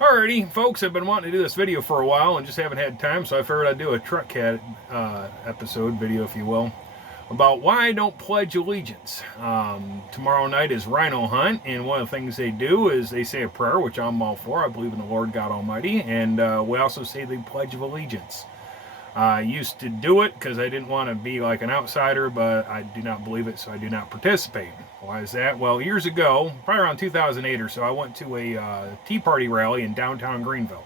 Alrighty, folks, I've been wanting to do this video for a while and just haven't had time, so I figured I'd do a truck cat episode video, if you will, about why I don't pledge allegiance. Tomorrow night is Rhino Hunt, and one of the things they do is they say a prayer, which I'm all for. I believe in the Lord God Almighty, and we also say the Pledge of Allegiance. I used to do it because I didn't want to be like an outsider, but I do not believe it, so I do not participate. Why is that? Well, years ago, probably around 2008 or so, I went to a Tea Party rally in downtown Greenville.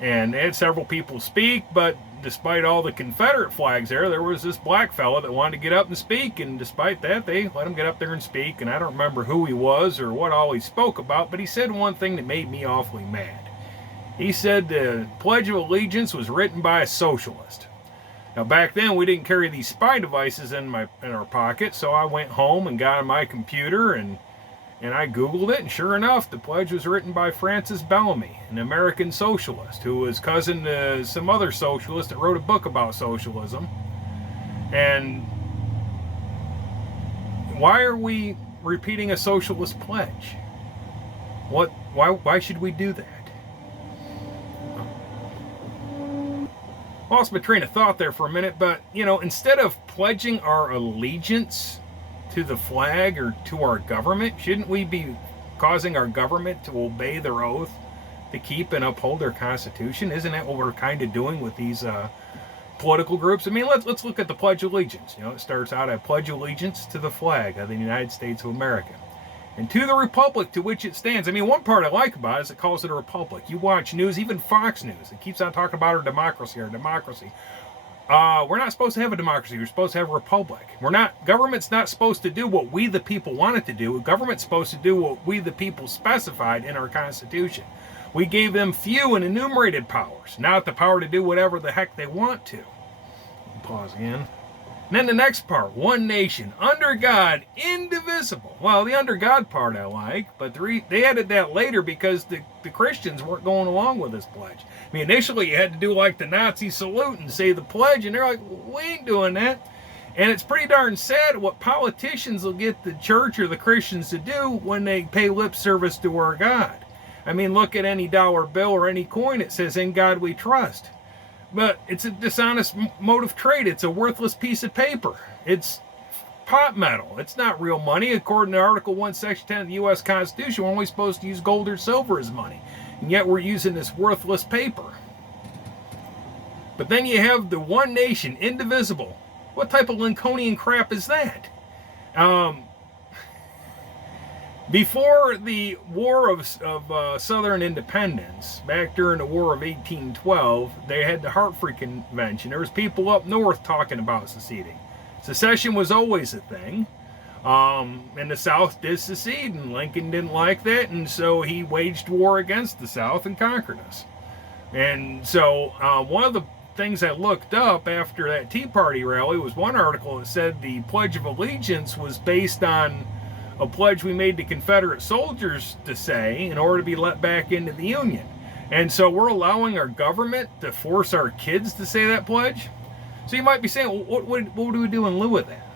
And they had several people speak, but despite all the Confederate flags there was this black fella that wanted to get up and speak, and despite that, they let him get up there and speak, and I don't remember who he was or what all he spoke about, but he said one thing that made me awfully mad. He said the Pledge of Allegiance was written by a socialist. Now, back then, we didn't carry these spy devices in our pocket, so I went home and got on my computer and I Googled it, and sure enough, the pledge was written by Francis Bellamy, an American socialist, who was cousin to some other socialist that wrote a book about socialism. And why are we repeating a socialist pledge? Why should we do that? Lost my train of thought there for a minute, but, instead of pledging our allegiance to the flag or to our government, shouldn't we be causing our government to obey their oath to keep and uphold their Constitution? Isn't that what we're kind of doing with these political groups? I mean, let's look at the Pledge of Allegiance. It starts out, I pledge allegiance to the flag of the United States of America and to the republic to which it stands. I mean, one part I like about it is it calls it a republic. You watch news, even Fox News, it keeps on talking about our democracy. We're not supposed to have a democracy. We're supposed to have a republic. Government's not supposed to do what we the people want it to do. Government's supposed to do what we the people specified in our Constitution. We gave them few and enumerated powers, not the power to do whatever the heck they want to. Pause again. And then the next part, one nation, under God, indivisible. Well, the under God part I like, but they added that later because the Christians weren't going along with this pledge. I mean, initially you had to do like the Nazi salute and say the pledge, and they're like, we ain't doing that. And it's pretty darn sad what politicians will get the church or the Christians to do when they pay lip service to our God. I mean, look at any dollar bill or any coin, it says, in God we trust. But it's a dishonest mode of trade. It's a worthless piece of paper. It's pot metal. It's not real money. According to Article 1, Section 10 of the U.S. Constitution, we're only supposed to use gold or silver as money. And yet we're using this worthless paper. But then you have the one nation, indivisible. What type of Lincolnian crap is that? Before the War of Southern Independence, back during the War of 1812, they had the Hartford Convention. There was people up north talking about seceding. Secession was always a thing. And the South did secede, and Lincoln didn't like that, and so he waged war against the South and conquered us. And so one of the things I looked up after that Tea Party rally was one article that said the Pledge of Allegiance was based on a pledge we made to Confederate soldiers to say in order to be let back into the Union. And so we're allowing our government to force our kids to say that pledge? So you might be saying, well, what do we do in lieu of that?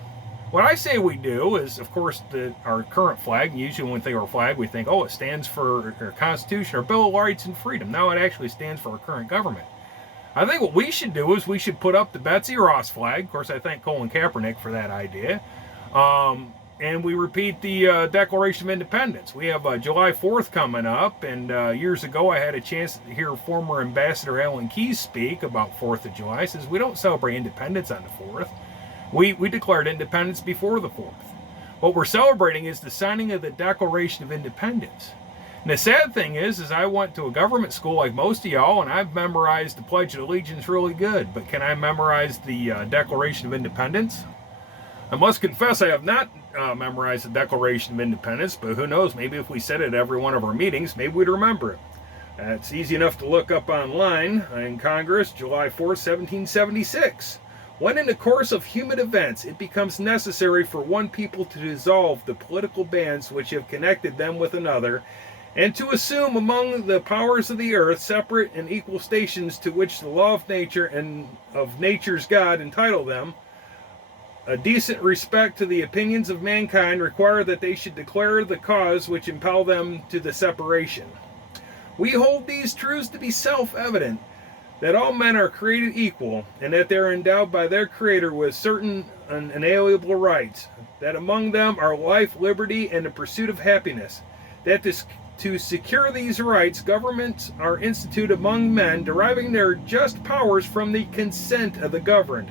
What I say we do is, of course, our current flag. Usually when we think of our flag, we think, it stands for our Constitution, our Bill of Rights and Freedom. No, it actually stands for our current government. I think what we should do is we should put up the Betsy Ross flag. Of course, I thank Colin Kaepernick for that idea. And we repeat the Declaration of Independence. We have July 4th coming up, and years ago I had a chance to hear former Ambassador Alan Keyes speak about 4th of July. He says, we don't celebrate independence on the 4th. We declared independence before the 4th. What we're celebrating is the signing of the Declaration of Independence. And the sad thing is I went to a government school like most of y'all, and I've memorized the Pledge of Allegiance really good, but can I memorize the Declaration of Independence? I must confess I have not memorized the Declaration of Independence, but who knows, maybe if we said it at every one of our meetings, maybe we'd remember it. It's easy enough to look up online in Congress, July 4th, 1776. When in the course of human events it becomes necessary for one people to dissolve the political bands which have connected them with another, and to assume among the powers of the earth separate and equal stations to which the law of nature and of nature's God entitle them, a decent respect to the opinions of mankind require that they should declare the cause which impel them to the separation. We hold these truths to be self-evident, that all men are created equal, and that they are endowed by their Creator with certain unalienable rights, that among them are life, liberty, and the pursuit of happiness, that to secure these rights, governments are instituted among men, deriving their just powers from the consent of the governed,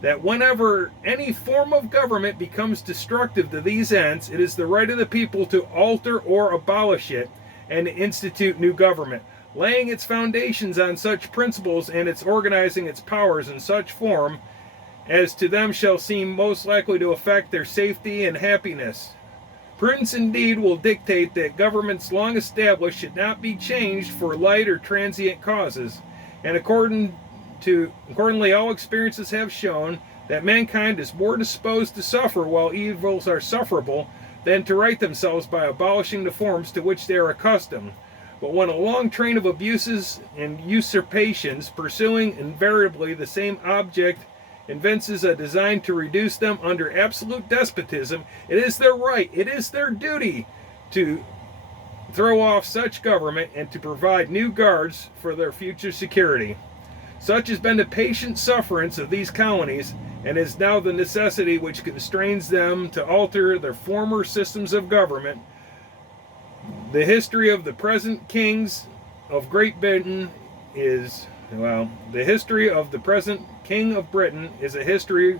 that whenever any form of government becomes destructive to these ends, it is the right of the people to alter or abolish it, and to institute new government, laying its foundations on such principles and its organizing its powers in such form as to them shall seem most likely to affect their safety and happiness. Prudence indeed will dictate that governments long established should not be changed for light or transient causes, and accordingly all experiences have shown that mankind is more disposed to suffer while evils are sufferable than to right themselves by abolishing the forms to which they are accustomed. But when a long train of abuses and usurpations, pursuing invariably the same object, evinces a design to reduce them under absolute despotism, it is their right, it is their duty to throw off such government and to provide new guards for their future security. Such has been the patient sufferance of these colonies, and is now the necessity which constrains them to alter their former systems of government. The history of the present kings of Great Britain is, the history of the present King of Britain is a history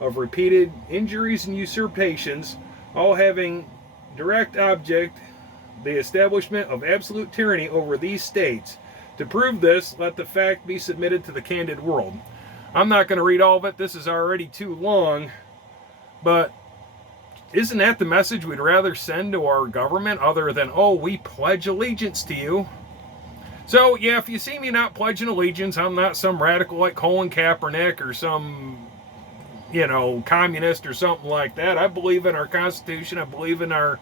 of repeated injuries and usurpations, all having direct object the establishment of absolute tyranny over these states. To prove this, let the fact be submitted to the candid world. I'm not going to read all of it. This is already too long, but isn't that the message we'd rather send to our government other than, oh, we pledge allegiance to you? So, yeah, if you see me not pledging allegiance, I'm not some radical like Colin Kaepernick or some, communist or something like that. I believe in our Constitution. I believe in the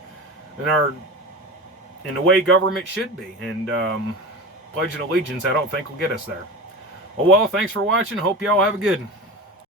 way government should be. And pledging allegiance, I don't think will get us there. Well, thanks for watching. Hope y'all have a good one.